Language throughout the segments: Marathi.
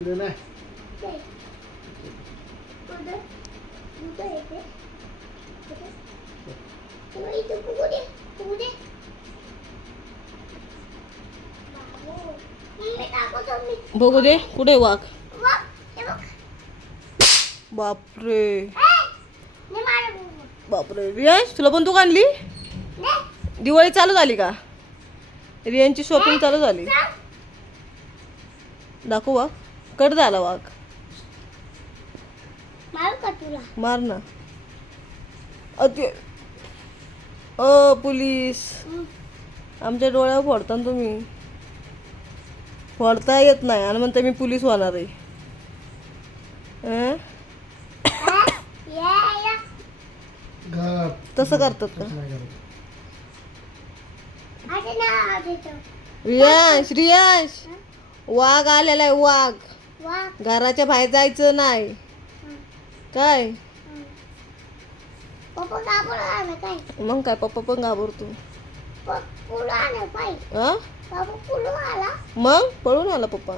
नाही बघू दे कुठे वाघ? बापरे. बापरे. रियांश तुला पण तू आणली दिवाळी चालू झाली का? रियांची शॉपिंग चालू झाली. दाखव वाघ. कट झाला वाघ मारू का तुला मार ना अति अ पोलीस. आमच्या डोळ्यावर फोडता ना तुम्ही फोडता येत नाही आणि म्हणता मी पोलीस होणार आहे अं? हा? ये, ये. गप तसं करतात का तसं नाही करत. असं नाव देतो. रियांश रियांश वाघ आलेला आहे वाघ. घराच्या बाहेर जायचं नाही. काय? मग काय पप्पा पण घाबरतो. मग? पळून आला पप्पा.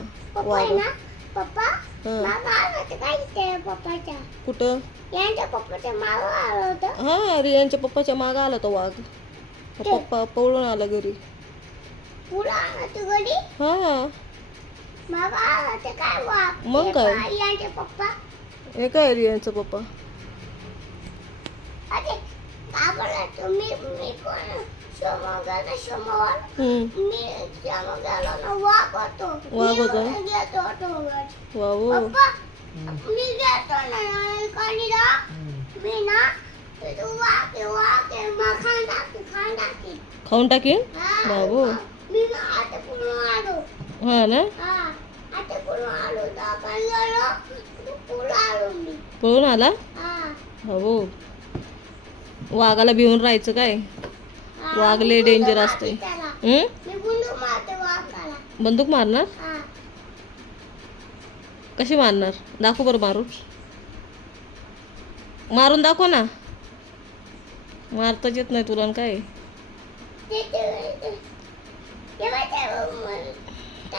कुठं? यांच्या पप्पाच्या मागं आलं होतं. हा रियांच्या पप्पाच्या मागं आला तो वाघ. पप्पा पळून आला घरी? हा. मागं काय हे काय रियांचा पप्पा? खाऊन टाकीन बाबू. हा ना? पळून आला हा. वाघाला भिवून राहायचं काय? वाघ मी लय गुंड डेंजर असते वाघाला. बंदूक मारणार? कशी मारणार? दाखव बरं मारून. मारून दाखव ना. मारताच येत नाही तुला काय?